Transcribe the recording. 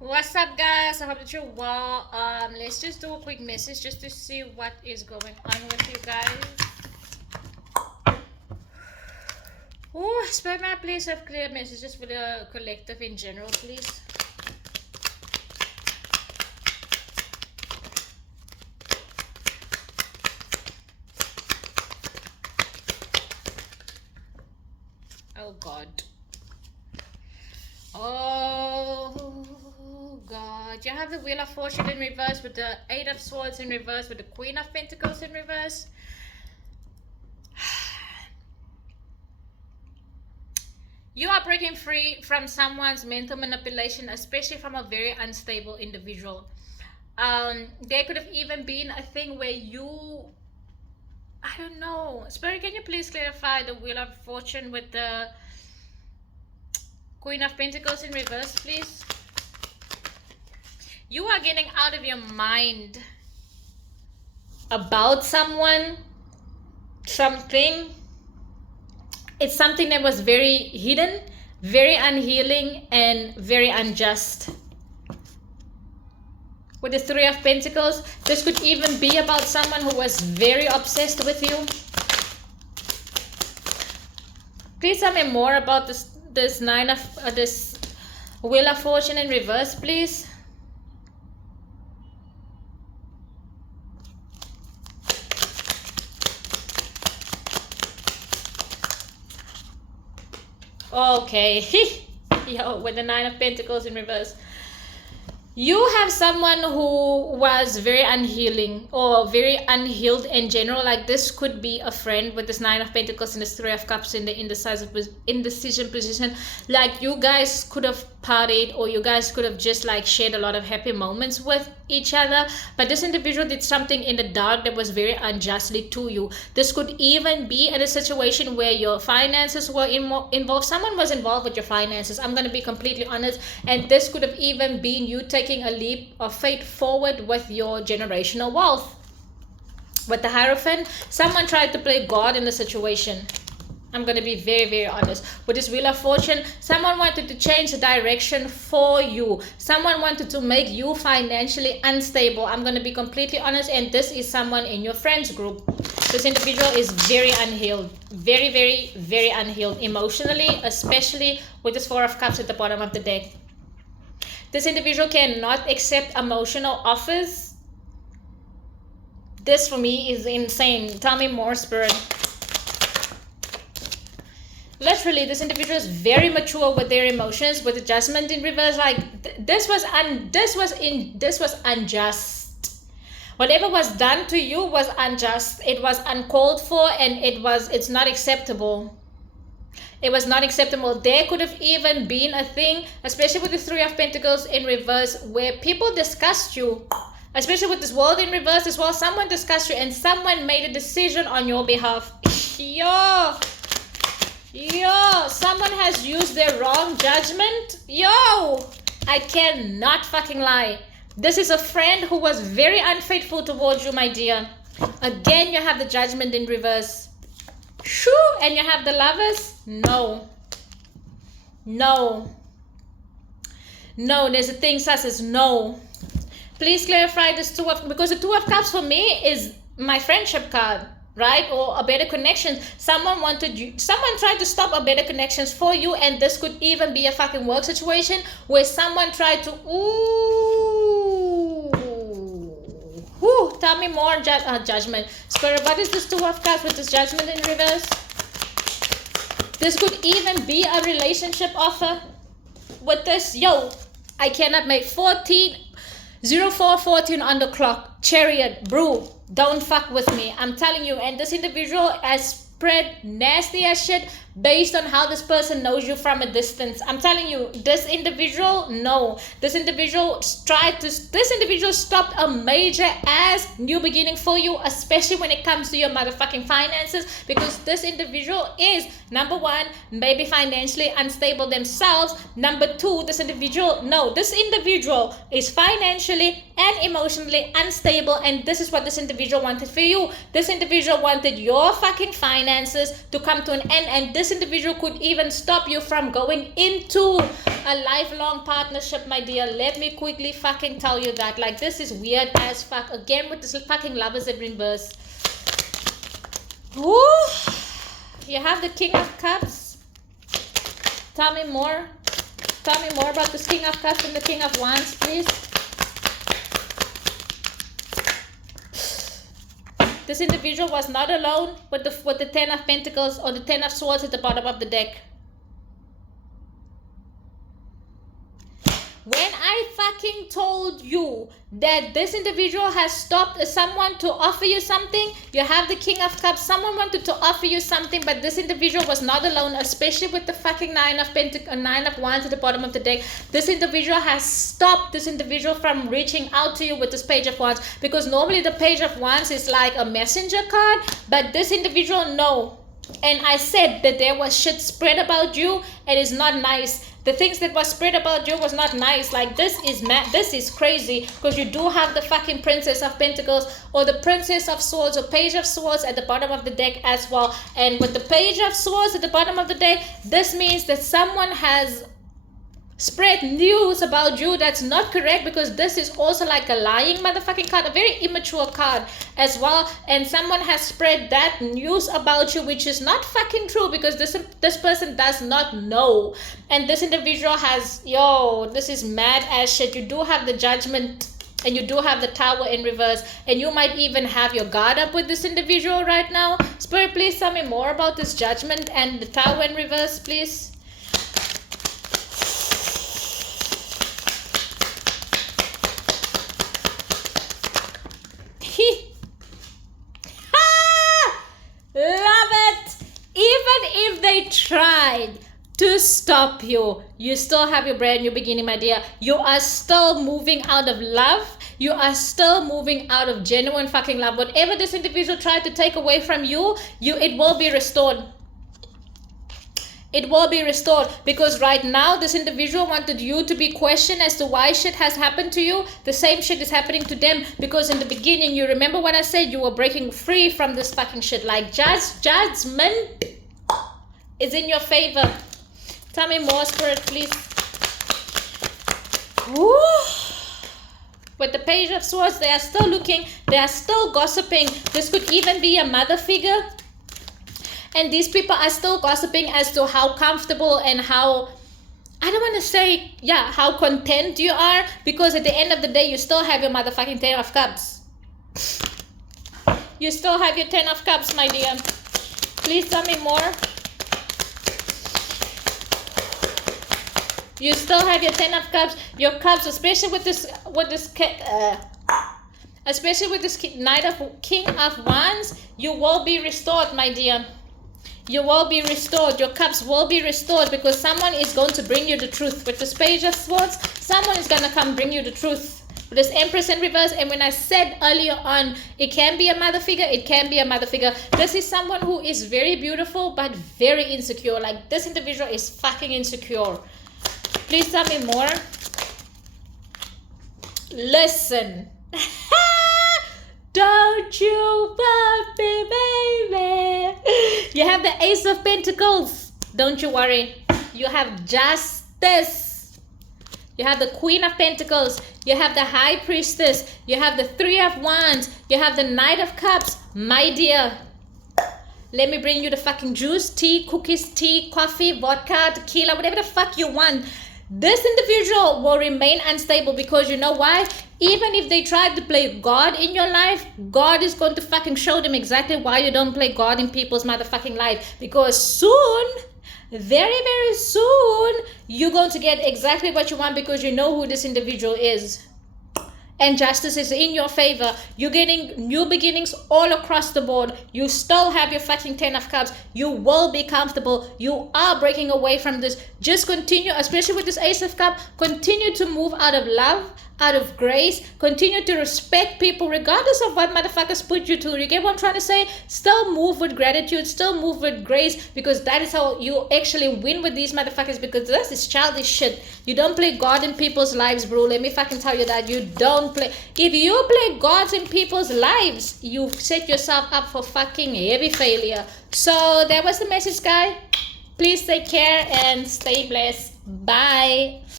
What's up, guys? I hope that you're well. Let's just do a quick message just to see what is going on with you guys. Oh, Spirit Man, please have clear messages for the collective in general, please. Oh God. Oh God. You have the Wheel of Fortune in reverse with the Eight of Swords in reverse with the Queen of Pentacles in reverse. You are breaking free from someone's mental manipulation, especially from a very unstable individual. There could have even been a thing where I don't know. Spirit, can you please clarify the Wheel of Fortune with the Queen of Pentacles in reverse, please? You are getting out of your mind about something. It's something that was very hidden, very unhealing, and very unjust. With the Three of Pentacles, this could even be about someone who was very obsessed with you. Please tell me more about this this Wheel of Fortune in reverse, please. Okay. Yo, with the Nine of Pentacles in reverse. You have someone who was very unhealing or very unhealed in general. Like this could be a friend with this Nine of Pentacles and this Three of Cups in the indecision position. Like you guys could have partied, or you guys could have just like shared a lot of happy moments with each other, but this individual did something in the dark that was very unjustly to you. This could even be in a situation where your finances were involved. Someone was involved with your finances, I'm going to be completely honest, and this could have even been you taking a leap of faith forward with your generational wealth. With the Hierophant, someone tried to play God in the situation. I'm going to be very, very honest. With this Wheel of Fortune, someone wanted to change the direction for you. Someone wanted to make you financially unstable. I'm going to be completely honest, and this is someone in your friends group. This individual is very unhealed. Very, very, very unhealed emotionally, especially with this Four of Cups at the bottom of the deck. This individual cannot accept emotional offers. This for me is insane. Tell me more, Spirit. Literally, this individual is very mature with their emotions, with the Judgment in reverse. Like this was unjust. Whatever was done to you was unjust. It was uncalled for, and it's not acceptable. It was not acceptable. There could have even been a thing, especially with the Three of Pentacles in reverse, where people discussed you. Especially with this World in reverse as well. Someone discussed you and someone made a decision on your behalf. Yo, someone has used their wrong judgment. Yo, I cannot fucking lie. This is a friend who was very unfaithful towards you, my dear. Again, you have the Judgment in reverse. Shoo, and you have the Lovers. No, there's a thing Sas is no. Please clarify this because the Two of Cups for me is my friendship card, right? Or a better connection. Someone tried to stop a better connections for you, and this could even be a fucking work situation where someone tried to tell me more. Judgment. Spirit, what is this Two of Cups with this Judgment in reverse? This could even be a relationship offer with this. Yo, I cannot make 0414 on the clock. Chariot, bro, don't fuck with me. I'm telling you. And this individual has spread nasty as shit based on how this person knows you from a distance. I'm telling you, this individual stopped a major ass new beginning for you, especially when it comes to your motherfucking finances, because this individual is, number one, maybe financially unstable themselves. Number two, this individual is financially and emotionally unstable, and this is what this individual wanted for you. This individual wanted your fucking finances to come to an end, and this this individual could even stop you from going into a lifelong partnership, my dear. Let me quickly fucking tell you that. Like, this is weird as fuck. Again with this fucking lovers in reverse. Woo! You have the King of Cups. Tell me more. Tell me more about this King of Cups and the King of Wands, please. This individual was not alone with the Ten of Pentacles or the Ten of Swords at the bottom of the deck. When I fucking told you that this individual has stopped someone to offer you something, you have the King of Cups. Someone wanted to offer you something, but this individual was not alone, especially with the fucking Nine of Wands at the bottom of the deck. This individual has stopped this individual from reaching out to you with this Page of Wands, because normally the Page of Wands is like a messenger card, but this individual, no. And I said that there was shit spread about you, and it's not nice. The things that was spread about you was not nice. Like, this is mad. This is crazy, because you do have the fucking Princess of Pentacles or the Princess of Swords or Page of Swords at the bottom of the deck as well. And with the Page of Swords at the bottom of the deck, this means that someone has spread news about you that's not correct, because this is also like a lying motherfucking card, a very immature card as well. And someone has spread that news about you which is not fucking true, because this person does not know. And this individual has, yo, this is mad as shit. You do have the Judgment and you do have the Tower in reverse, and you might even have your guard up with this individual right now. Spirit, please tell me more about this Judgment and the Tower in reverse, please. Love it. Even if they tried to stop you, you still have your brand new beginning, my dear. You are still moving out of love. You are still moving out of genuine fucking love. Whatever this individual tried to take away from you, it will be restored. It will be restored, because right now this individual wanted you to be questioned as to why shit has happened to you. The same shit is happening to them, because in the beginning, you remember what I said, you were breaking free from this fucking shit. Like, judgment is in your favor. Tell me more, Spirit, please. Woo. With the Page of Swords, they are still looking, they are still gossiping. This could even be a mother figure. And these people are still gossiping as to how comfortable and how, I don't want to say, yeah, how content you are. Because at the end of the day, you still have your motherfucking Ten of Cups. You still have your Ten of Cups, my dear. Please tell me more. You still have your Ten of Cups. Your cups, especially with this Knight of King of Wands, you will be restored, my dear. You will be restored. Your cups will be restored, because someone is going to bring you the truth. With this Page of Swords, someone is going to come bring you the truth. With this Empress in reverse, and when I said earlier on, it can be a mother figure, it can be a mother figure. This is someone who is very beautiful, but very insecure. Like, this individual is fucking insecure. Please tell me more. Listen. Don't you love me, baby? You have the Ace of Pentacles. Don't you worry. You have Justice. You have the Queen of Pentacles. You have the High Priestess. You have the Three of Wands. You have the Knight of Cups. My dear, let me bring you the fucking juice, tea, cookies, tea, coffee, vodka, tequila, whatever the fuck you want. This individual will remain unstable, because you know why? Even if they try to play God in your life, God is going to fucking show them exactly why you don't play God in people's motherfucking life. Because soon, very, very soon, you're going to get exactly what you want, because you know who this individual is. And justice is in your favor. You're getting new beginnings all across the board. You still have your fucking Ten of Cups. You will be comfortable. You are breaking away from this. Just continue, especially with this Ace of Cups, continue to move out of love, out of grace. Continue to respect people regardless of what motherfuckers put you to. You get what I'm trying to say? Still move with gratitude. Still move with grace, because that is how you actually win with these motherfuckers, because this is childish shit. You don't play God in people's lives, bro. Let me fucking tell you that. You don't play. If you play God in people's lives, you set yourself up for fucking heavy failure. So that was the message, guy. Please take care and stay blessed. Bye.